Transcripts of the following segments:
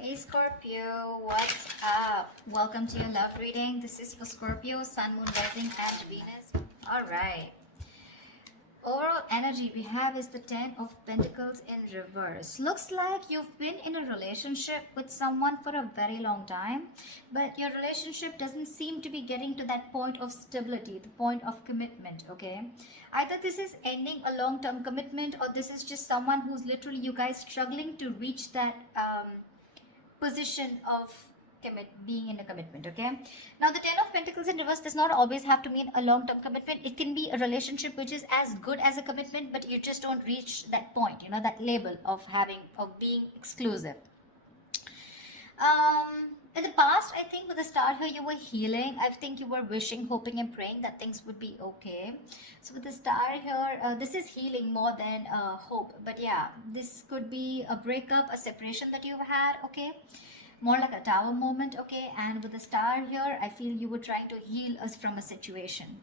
Hey Scorpio, what's up? Welcome to your love reading. This is for Scorpio, Sun, Moon, Rising, and Venus. Alright. Overall energy we have is the Ten of Pentacles in reverse. Looks like you've been in a relationship with someone for a very long time, but your relationship doesn't seem to be getting to that point of stability, the point of commitment, okay? Either this is ending a long-term commitment, or this is just someone who's literally you guys struggling to reach that position of being in a commitment. Okay, now the Ten of Pentacles in reverse does not always have to mean a long-term commitment. It can be a relationship which is as good as a commitment, but you just don't reach that point, that label of being exclusive. In the past, I think with the star here, you were healing. I think you were wishing, hoping, and praying that things would be okay. So with the star here, this is healing more than hope. But yeah, this could be a breakup, a separation that you've had, okay? More like a tower moment, okay? And with the star here, I feel you were trying to heal us from a situation.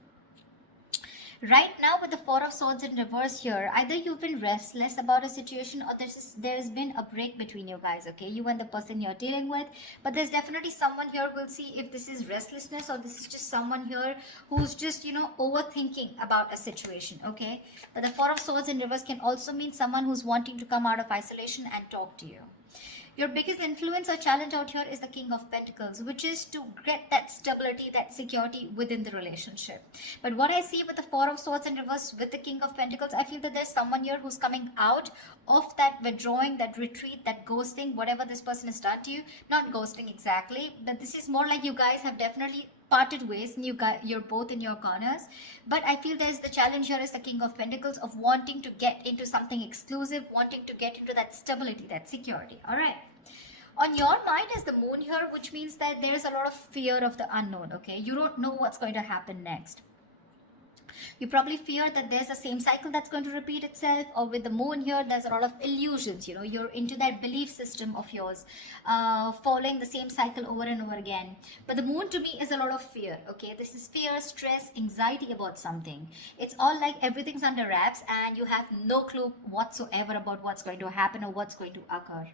Right now, with the Four of Swords in reverse here, either you've been restless about a situation, or there's been a break between you guys, okay? You and the person you're dealing with. But there's definitely someone here. We'll see if this is restlessness or this is just someone here who's just, overthinking about a situation, okay? But the Four of Swords in reverse can also mean someone who's wanting to come out of isolation and talk to you. Your biggest influence or challenge out here is the King of Pentacles, which is to get that stability, that security within the relationship. But what I see with the Four of Swords in reverse with the King of Pentacles, I feel that there's someone here who's coming out of that withdrawing, that retreat, that ghosting, whatever this person has done to you. Not ghosting exactly, but this is more like you guys have definitely parted ways and you're both in your corners. But I feel there's the challenge here is the King of Pentacles of wanting to get into something exclusive, wanting to get into that stability, that security. All right, on your mind is the Moon here, which means that there's a lot of fear of the unknown. Okay, you don't know what's going to happen next. You probably fear that there's the same cycle that's going to repeat itself, or with the Moon here, there's a lot of illusions. You're into that belief system of yours, following the same cycle over and over again. But the Moon to me is a lot of fear. Okay, this is fear, stress, anxiety about something. It's all like everything's under wraps and you have no clue whatsoever about what's going to happen or what's going to occur.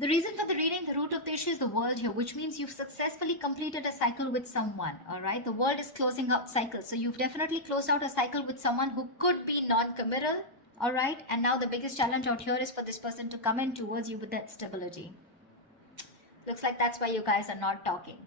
The reason for the reading, the root of the issue is the world here, which means you've successfully completed a cycle with someone, all right? The world is closing out cycles. So you've definitely closed out a cycle with someone who could be non-committal, all right? And now the biggest challenge out here is for this person to come in towards you with that stability. Looks like that's why you guys are not talking.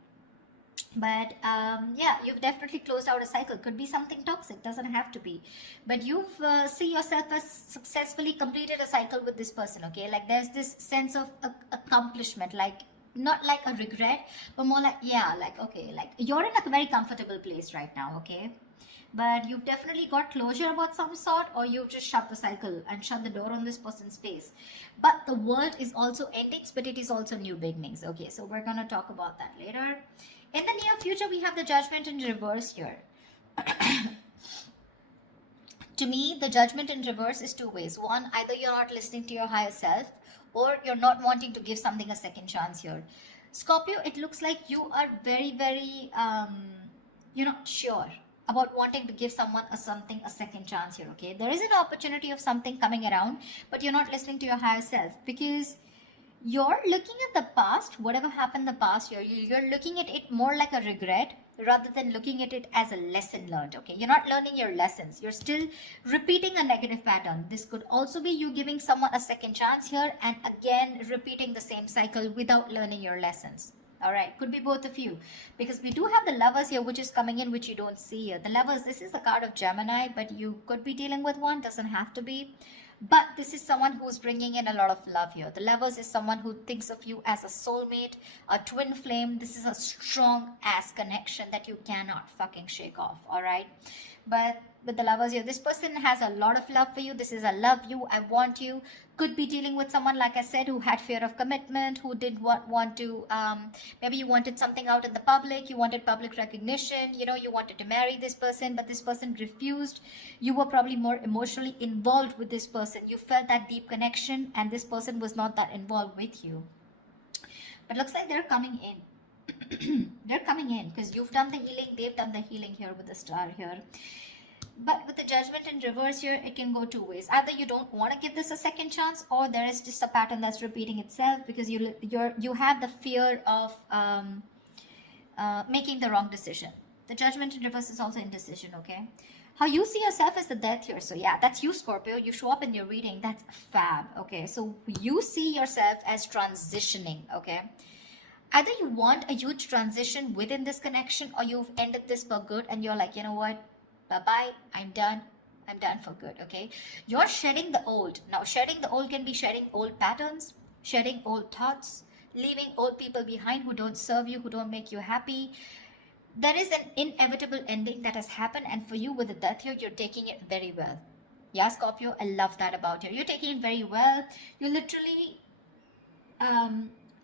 But yeah, you've definitely closed out a cycle. Could be something toxic, doesn't have to be. But you've see yourself as successfully completed a cycle with this person, okay? Like there's this sense of accomplishment, like not like a regret, but more like, yeah, like, okay, like you're in a very comfortable place right now, okay? But you've definitely got closure about some sort, or you've just shut the cycle and shut the door on this person's face. But the world is also endings, but it is also new beginnings. Okay, so we're gonna talk about that later. In the near future, we have the Judgment in reverse here. To me, the Judgment in reverse is two ways. One, either you're not listening to your higher self, or you're not wanting to give something a second chance here. Scorpio, it looks like you are very, very, sure about wanting to give someone something a second chance here, okay? There is an opportunity of something coming around, but you're not listening to your higher self because you're looking at the past, whatever happened in the past year, you're looking at it more like a regret rather than looking at it as a lesson learned, okay? You're not learning your lessons. You're still repeating a negative pattern. This could also be you giving someone a second chance here and again repeating the same cycle without learning your lessons. All right, could be both of you, because we do have the Lovers here, which is coming in, which you don't see here. The Lovers, this is the card of Gemini, but you could be dealing with one, doesn't have to be. But this is someone who's bringing in a lot of love here. The Lovers is someone who thinks of you as a soulmate, a twin flame. This is a strong ass connection that you cannot fucking shake off, all right? But with the Lovers here, this person has a lot of love for you. This is a love you, I want you. Could be dealing with someone, like I said, who had fear of commitment, who did want to, maybe you wanted something out in the public, you wanted public recognition, you wanted to marry this person, but this person refused. You were probably more emotionally involved with this person. You felt that deep connection and this person was not that involved with you. But looks like they're coming in. They're coming in because you've done the healing, they've done the healing here with the star here. But with the judgment in reverse here, it can go two ways. Either you don't want to give this a second chance, or there is just a pattern that's repeating itself because you have the fear of making the wrong decision. The judgment in reverse is also indecision, okay? How you see yourself is the death here. So yeah, that's you, Scorpio. You show up in your reading. That's fab, okay? So you see yourself as transitioning, okay? Either you want a huge transition within this connection, or you've ended this for good and you're like, you know what? Bye-bye. I'm done. I'm done for good, okay? You're shedding the old. Now, shedding the old can be shedding old patterns, shedding old thoughts, leaving old people behind who don't serve you, who don't make you happy. There is an inevitable ending that has happened, and for you with the death here, you're taking it very well. Yeah, Scorpio, I love that about you. You're taking it very well. You're literally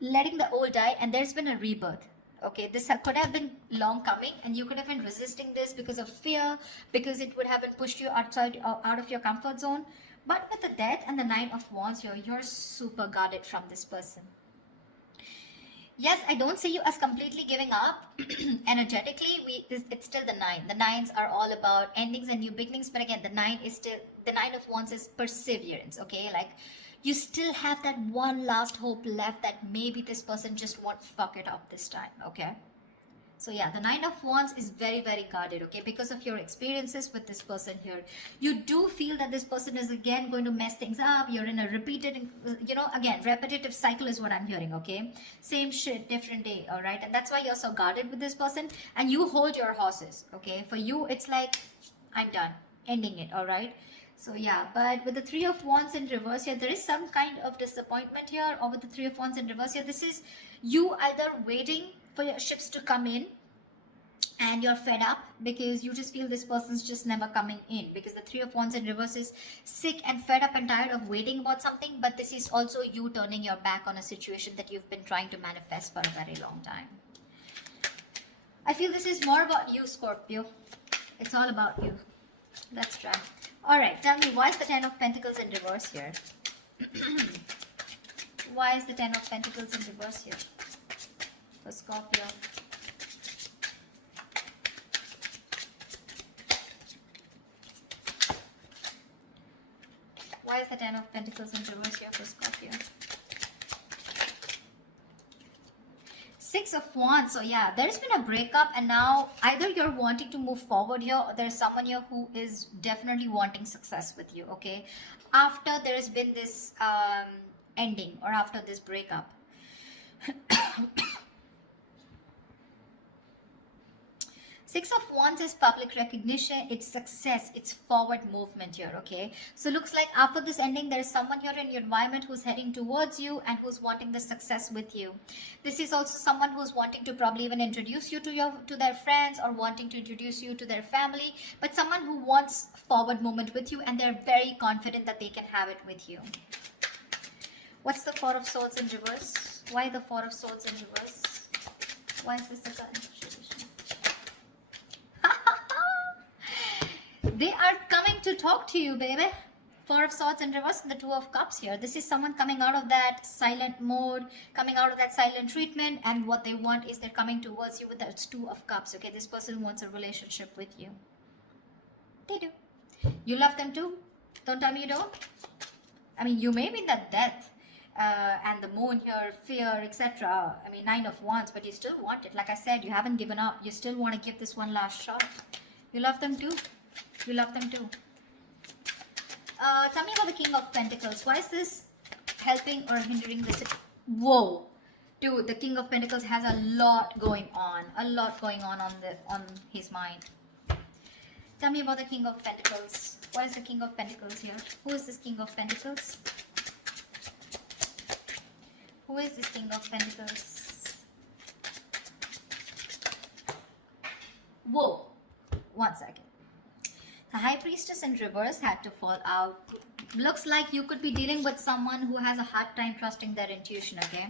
letting the old die, and there's been a rebirth. Okay, this could have been long coming, and you could have been resisting this because of fear, because it would have been pushed you outside, out of your comfort zone. But with the death and the Nine of Wands here, you're super guarded from this person. Yes, I don't see you as completely giving up. Energetically, it's still the nine. The nines are all about endings and new beginnings. But again, the Nine of Wands is perseverance. Okay, like you still have that one last hope left that maybe this person just won't fuck it up this time. Okay. So yeah, the Nine of Wands is very, very guarded, okay? Because of your experiences with this person here. You do feel that this person is again going to mess things up. You're in a repeated, again, repetitive cycle is what I'm hearing, okay? Same shit, different day, all right? And that's why you're so guarded with this person. And you hold your horses, okay? For you, it's like, I'm done, ending it, all right? So yeah, but with the Three of Wands in reverse here, there is some kind of disappointment here. Or with the Three of Wands in reverse here, this is you either waiting for your ships to come in and you're fed up because you just feel this person's just never coming in, because the Three of Wands in reverse is sick and fed up and tired of waiting about something. But this is also you turning your back on a situation that you've been trying to manifest for a very long time. I feel this is more about you, Scorpio. It's all about you. Let's try. All right, tell me, why is the Ten of Pentacles in reverse here? Why is the Ten of Pentacles in reverse here for Scorpio? Why is the Ten of Pentacles in reverse here for Scorpio? Six of Wands. So yeah, there's been a breakup, and now either you're wanting to move forward here, or there's someone here who is definitely wanting success with you, okay? After there's been this ending, or after this breakup. Six of Wands is public recognition, it's success, it's forward movement here, okay? So looks like after this ending, there is someone here in your environment who's heading towards you and who's wanting the success with you. This is also someone who's wanting to probably even introduce you to their friends, or wanting to introduce you to their family, but someone who wants forward movement with you, and they're very confident that they can have it with you. What's the Four of Swords in reverse? Why the Four of Swords in reverse? Why is this the current? They are coming to talk to you, baby. Four of Swords in reverse and the Two of Cups here. This is someone coming out of that silent mode, coming out of that silent treatment, and what they want is they're coming towards you with that Two of Cups, okay? This person wants a relationship with you. They do. You love them too. Don't tell me you don't. I mean, you may be in that death and the moon here, fear, etc. I mean, Nine of Wands, but you still want it. Like I said, you haven't given up. You still want to give this one last shot. You love them too. You love them too. Tell me about the King of Pentacles. Why is this helping or hindering this? Whoa. Dude, the King of Pentacles has a lot going on. A lot going on his mind. Tell me about the King of Pentacles. What is the King of Pentacles here? Who is this King of Pentacles? Who is this King of Pentacles? Whoa. 1 second. The High Priestess in reverse had to fall out. Looks like you could be dealing with someone who has a hard time trusting their intuition, okay?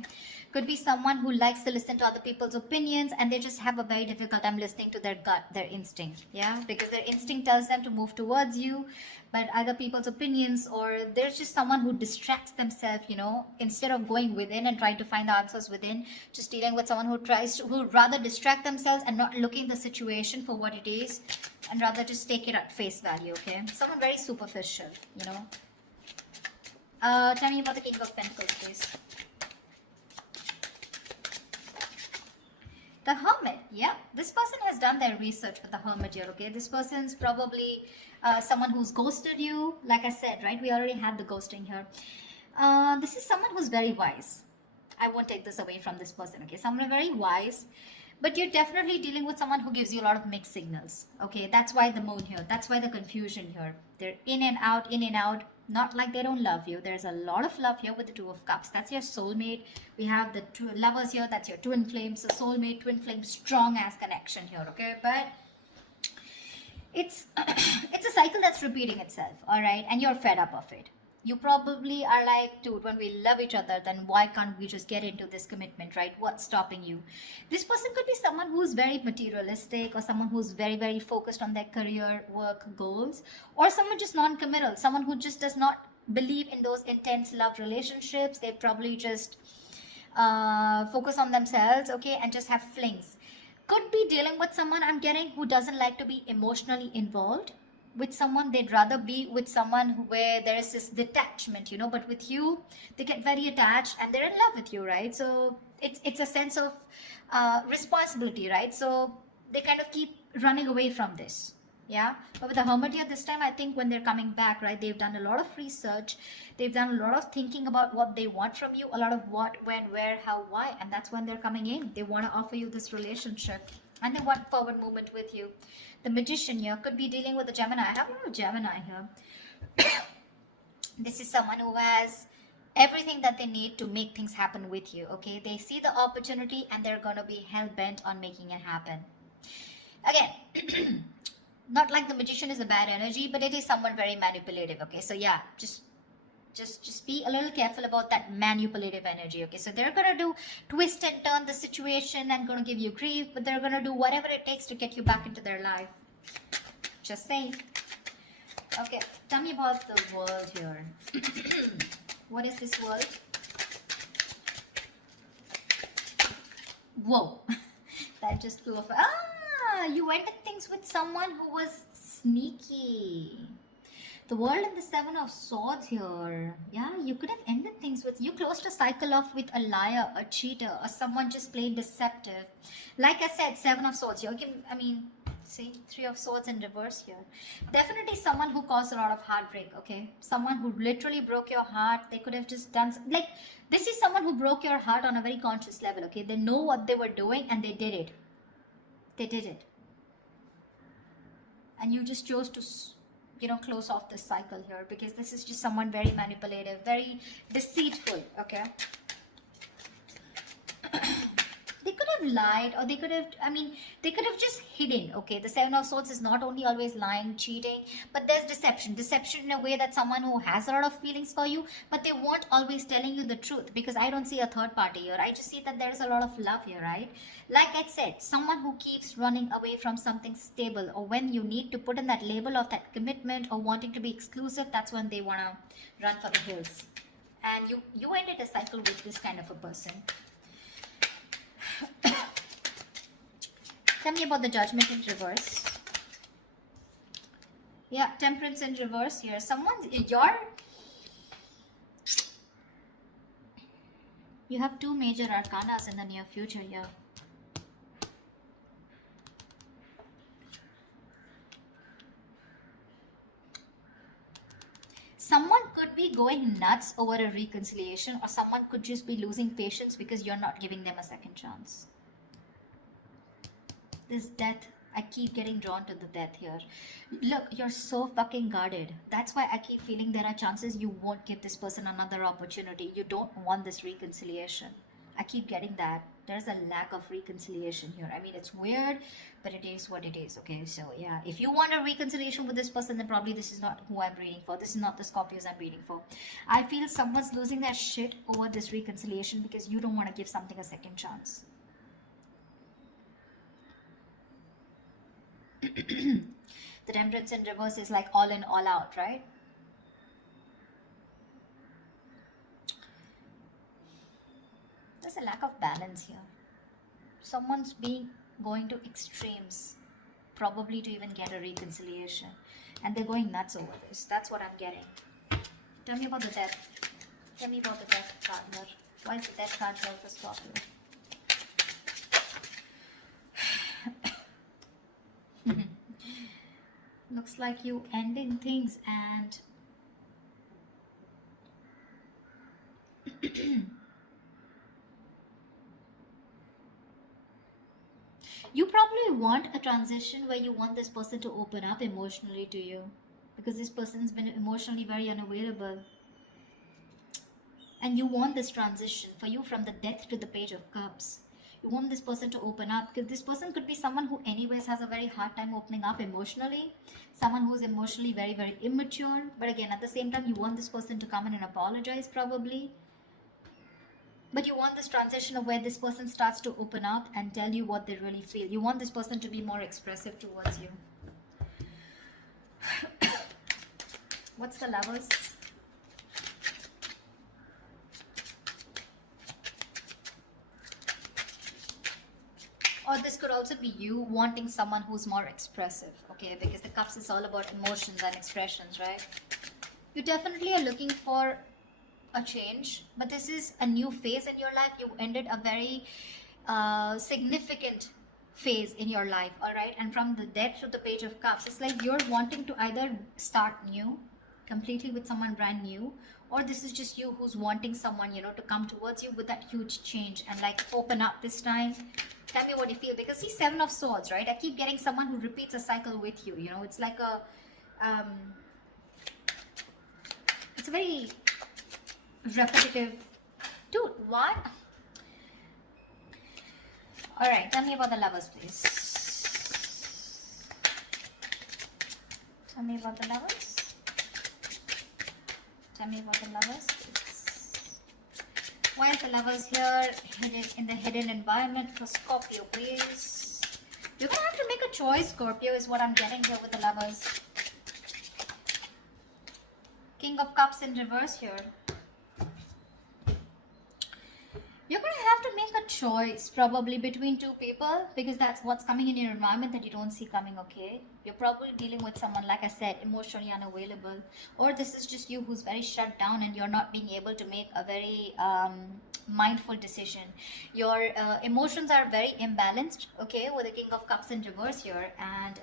Could be someone who likes to listen to other people's opinions, and they just have a very difficult time listening to their gut, their instinct, yeah? Because their instinct tells them to move towards you, but other people's opinions, or there's just someone who distracts themselves, instead of going within and trying to find the answers within, just dealing with someone who rather distract themselves and not looking at the situation for what it is, and rather just take it at face value. Okay, someone very superficial. Tell me about the King of Pentacles, please. The Hermit. Yeah, this person has done their research with the Hermit here. Okay, this person's probably someone who's ghosted you. Like I said, right, we already had the ghosting here. This is someone who's very wise. I won't take this away from this person. Okay, someone very wise, but you're definitely dealing with someone who gives you a lot of mixed signals. Okay, that's why the moon here, that's why the confusion here. They're in and out, in and out. Not like they don't love you. There's a lot of love here with the Two of Cups. That's your soulmate. We have the two lovers here. That's your twin flames. So soulmate, twin flame, strong ass connection here. Okay, but it's it's a cycle that's repeating itself. All right, and you're fed up of it. You probably are like, dude, when we love each other, then why can't we just get into this commitment, right? What's stopping you? This person could be someone who's very materialistic, or someone who's very, very focused on their career, work, goals, or someone just non-committal, someone who just does not believe in those intense love relationships. They probably just focus on themselves, okay, and just have flings. Could be dealing with someone, I'm getting, who doesn't like to be emotionally involved with someone. They'd rather be with someone where there is this detachment, but with you they get very attached and they're in love with you, right? So it's a sense of responsibility, right? So they kind of keep running away from this. Yeah, but with the Hermit here this time, I think when they're coming back, right, they've done a lot of research, they've done a lot of thinking about what they want from you, a lot of what, when, where, how, why, and that's when they're coming in. They want to offer you this relationship and they want forward movement with you. The Magician here could be dealing with a Gemini. I have a lot of Gemini here. This is someone who has everything that they need to make things happen with you. Okay, they see the opportunity and they're going to be hell-bent on making it happen. Again, not like the Magician is a bad energy, but it is someone very manipulative. Okay, so yeah, just be a little careful about that manipulative energy. Okay, so they're gonna do twist and turn the situation and gonna give you grief, but they're gonna do whatever it takes to get you back into their life. Just saying. Okay, tell me about the world here. What is this world? Whoa, that just flew off. You ended things with someone who was sneaky. The World and the Seven of Swords here. Yeah, you could have ended things with, you closed a cycle off with a liar, a cheater, or someone just plain deceptive. Like I said, Seven of Swords. See, Three of Swords in reverse here. Definitely someone who caused a lot of heartbreak, okay? Someone who literally broke your heart. They could have just done, like, this is someone who broke your heart on a very conscious level, okay? They know what they were doing and they did it. They did it. And you just chose to, close off this cycle here, because this is just someone very manipulative, very deceitful, okay? They could have lied, or they could have just hidden, okay? The Seven of Swords is not only always lying, cheating, but there's deception. Deception in a way that someone who has a lot of feelings for you, but they weren't always telling you the truth, because I don't see a third party here. I just see that there's a lot of love here, right? Like I said, someone who keeps running away from something stable, or when you need to put in that label of that commitment or wanting to be exclusive, that's when they want to run for the hills. And you ended a cycle with this kind of a person. Tell me about the Judgment in reverse. Yeah, Temperance in reverse here. You have two major arcanas in the near future here. Someone could be going nuts over a reconciliation, or someone could just be losing patience because you're not giving them a second chance. This death, I keep getting drawn to the death here. Look, you're so fucking guarded. That's why I keep feeling there are chances you won't give this person another opportunity. You don't want this reconciliation. I keep getting that. There's a lack of reconciliation here. I mean, it's weird, but it is what it is, okay? So, yeah, if you want a reconciliation with this person, then probably this is not who I'm reading for. This is not the Scorpios I'm reading for. I feel someone's losing their shit over this reconciliation because you don't want to give something a second chance. The Temperance in reverse is like all in, all out, right? There's a lack of balance here. Someone's going to extremes, probably to even get a reconciliation. And they're going nuts over this. That's what I'm getting. Tell me about the death. Tell me about the death card here. Why is the death card here for Scorpio? Looks like you ending things and you probably want a transition where you want this person to open up emotionally to you, because this person's been emotionally very unavailable. And you want this transition for you from the Death to the Page of Cups. You want this person to open up, because this person could be someone who anyways has a very hard time opening up emotionally, someone who's emotionally very, very immature. But again, at the same time, you want this person to come in and apologize probably. But you want this transition of where this person starts to open up and tell you what they really feel. You want this person to be more expressive towards you. What's the Lovers? Or this could also be you wanting someone who's more expressive, okay? Because the Cups is all about emotions and expressions, right? You definitely are looking for a change, but this is a new phase in your life. You ended a very significant phase in your life, all right? And from the Death to the Page of Cups, it's like you're wanting to either start new, completely with someone brand new, or this is just you who's wanting someone, you know, to come towards you with that huge change and like open up this time. Tell me what you feel, because see, Seven of Swords, right? I keep getting someone who repeats a cycle with you, you know? It's like a it's a very repetitive. Dude, what? All right, tell me about the Lovers, please. Tell me about the Lovers. Tell me about the Lovers, please. Why is the Lovers here hidden in the hidden environment for Scorpio, please? You're gonna have to make a choice, Scorpio, is what I'm getting here with the Lovers. King of Cups in reverse here. You're going to have to make a choice probably between two people, because that's what's coming in your environment that you don't see coming, okay? You're probably dealing with someone, like I said, emotionally unavailable. Or this is just you who's very shut down and you're not being able to make a very mindful decision. Your emotions are very imbalanced, okay, with the King of Cups in reverse here. And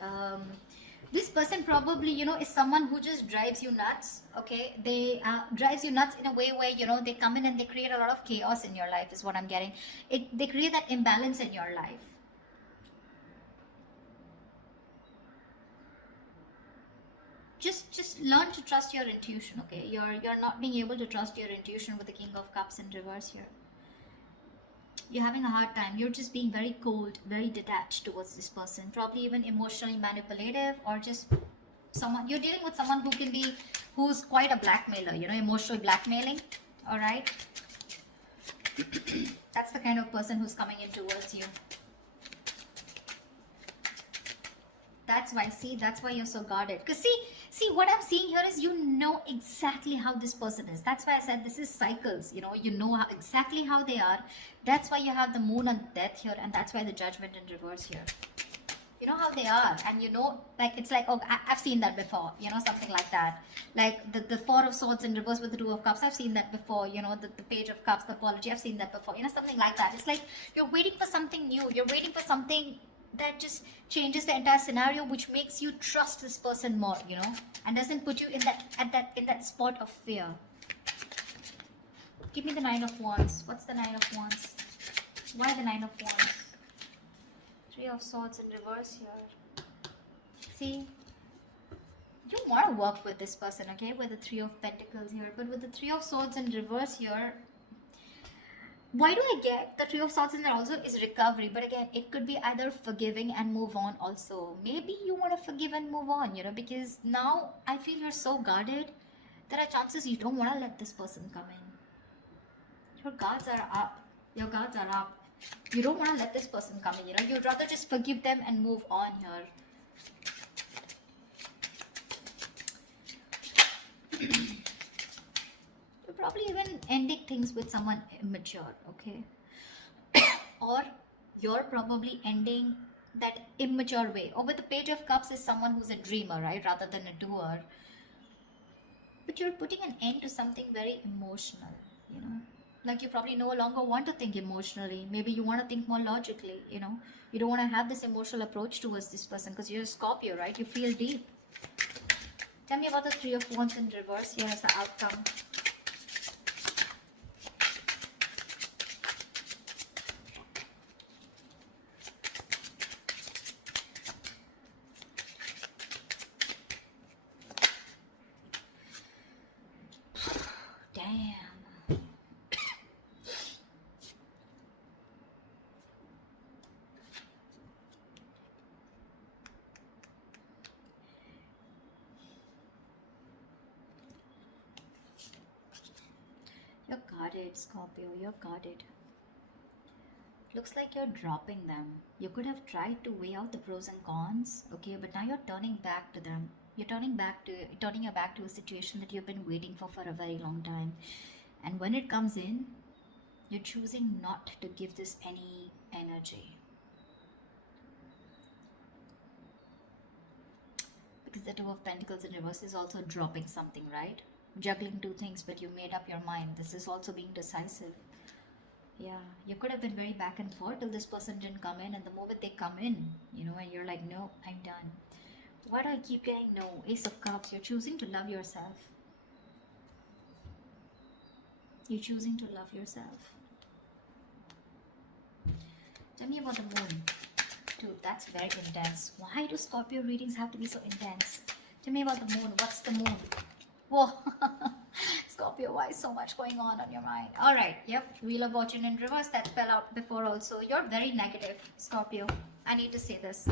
this person probably, you know, is someone who just drives you nuts, okay? They drives you nuts in a way where, you know, they come in and they create a lot of chaos in your life is what I'm getting. They create that imbalance in your life. Just learn to trust your intuition, okay? You're not being able to trust your intuition with the King of Cups in reverse here. You're having a hard time. You're just being very cold, very detached towards this person, probably even emotionally manipulative, or just someone you're dealing with, someone who's quite a blackmailer, you know, emotional blackmailing. All right. That's the kind of person who's coming in towards you. That's why you're so guarded. Because see what I'm seeing here is, you know exactly how this person is. That's why I said this is cycles, you know, exactly how they are. That's why you have the Moon and Death here, and that's why the Judgment in reverse here. You know how they are, and you know, like, it's like, oh, I've seen that before, you know, something like that. Like the Four of Swords in reverse with the Two of Cups, I've seen that before, you know, the Page of Cups, the apology, I've seen that before, you know, something like that. It's like you're waiting for something new, you're waiting for something that just changes the entire scenario, which makes you trust this person more, you know, and doesn't put you in that spot of fear. Give me the Nine of Wands. What's the Nine of Wands? Why the Nine of Wands? Three of Swords in reverse here. See, you want to work with this person, okay, with the Three of Pentacles here, but with the Three of Swords in reverse here, why do I get the Three of Swords in there also is recovery? But again, it could be either forgiving and move on also. Maybe you want to forgive and move on, you know, because now I feel you're so guarded. There are chances you don't want to let this person come in. Your guards are up. Your guards are up. You don't want to let this person come in, you know. You'd rather just forgive them and move on here. You're probably even ending things with someone immature, okay? Or you're probably ending that immature way. Or with the Page of Cups is someone who's a dreamer, right? Rather than a doer. But you're putting an end to something very emotional, you know? Like you probably no longer want to think emotionally. Maybe you want to think more logically, you know? You don't want to have this emotional approach towards this person because you're a Scorpio, right? You feel deep. Tell me about the Three of Wands in reverse. Here is the outcome. Damn. You're guarded, Scorpio. You're guarded. Looks like you're dropping them. You could have tried to weigh out the pros and cons, okay, but now you're turning back to them. You're turning your back to a situation that you've been waiting for a very long time. And when it comes in, you're choosing not to give this any energy. Because the Two of Pentacles in reverse is also dropping something, right? Juggling two things, but you made up your mind. This is also being decisive. Yeah, you could have been very back and forth till this person didn't come in, and the moment they come in, you know, and you're like, no, I'm done. Why do I keep getting no? Ace of Cups, you're choosing to love yourself. You're choosing to love yourself. Tell me about the moon. Dude, that's very intense. Why do Scorpio readings have to be so intense? Tell me about the moon. What's the moon? Whoa. Scorpio, why is so much going on your mind? All right. Yep. Wheel of Fortune in reverse. That fell out before also. You're very negative, Scorpio. I need to say this.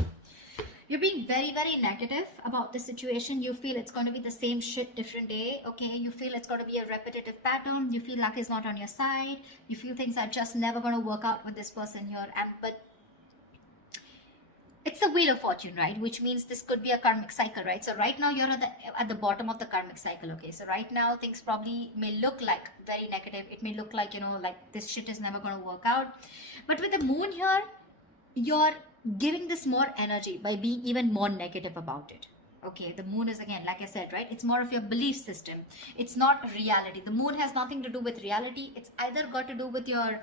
You're being very, very negative about the situation. You feel it's going to be the same shit different day, okay? You feel it's going to be a repetitive pattern. You feel luck is not on your side. You feel things are just never going to work out with this person here. But it's the Wheel of Fortune, right? Which means this could be a karmic cycle, right? So right now you're at the bottom of the karmic cycle, okay? So right now things probably may look like very negative. It may look like, you know, like this shit is never going to work out. But with the moon here, you're giving this more energy by being even more negative about it. Okay, the moon is, again, like I said, right, it's more of your belief system. It's not reality. The moon has nothing to do with reality. It's either got to do with your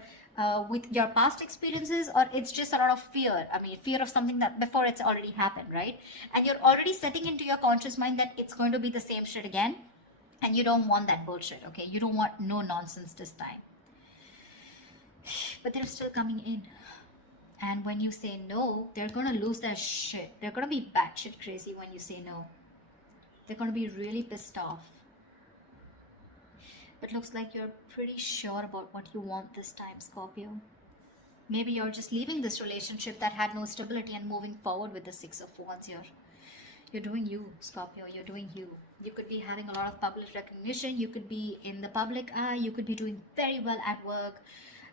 past experiences, or it's just a lot of fear. I mean, fear of something that before it's already happened, right? And you're already setting into your conscious mind that it's going to be the same shit again, and you don't want that bullshit. Okay, you don't want no nonsense this time. But they're still coming in. And when you say no, they're going to lose their shit. They're going to be batshit crazy when you say no. They're going to be really pissed off. But looks like you're pretty sure about what you want this time, Scorpio. Maybe you're just leaving this relationship that had no stability and moving forward with the Six of Wands here. You're doing you, Scorpio. You're doing you. You could be having a lot of public recognition. You could be in the public eye. You could be doing very well at work.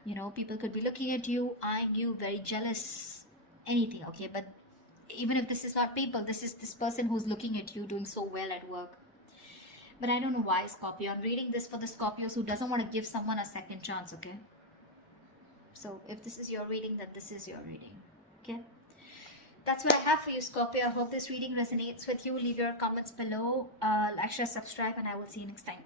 You know, people could be looking at you, eyeing you, very jealous, anything, okay? But even if this is not people, this is this person who's looking at you doing so well at work. But I don't know why, Scorpio. I'm reading this for the Scorpios who doesn't want to give someone a second chance, okay? So if this is your reading, then this is your reading, okay? That's what I have for you, Scorpio. I hope this reading resonates with you. Leave your comments below, like, share, subscribe, and I will see you next time.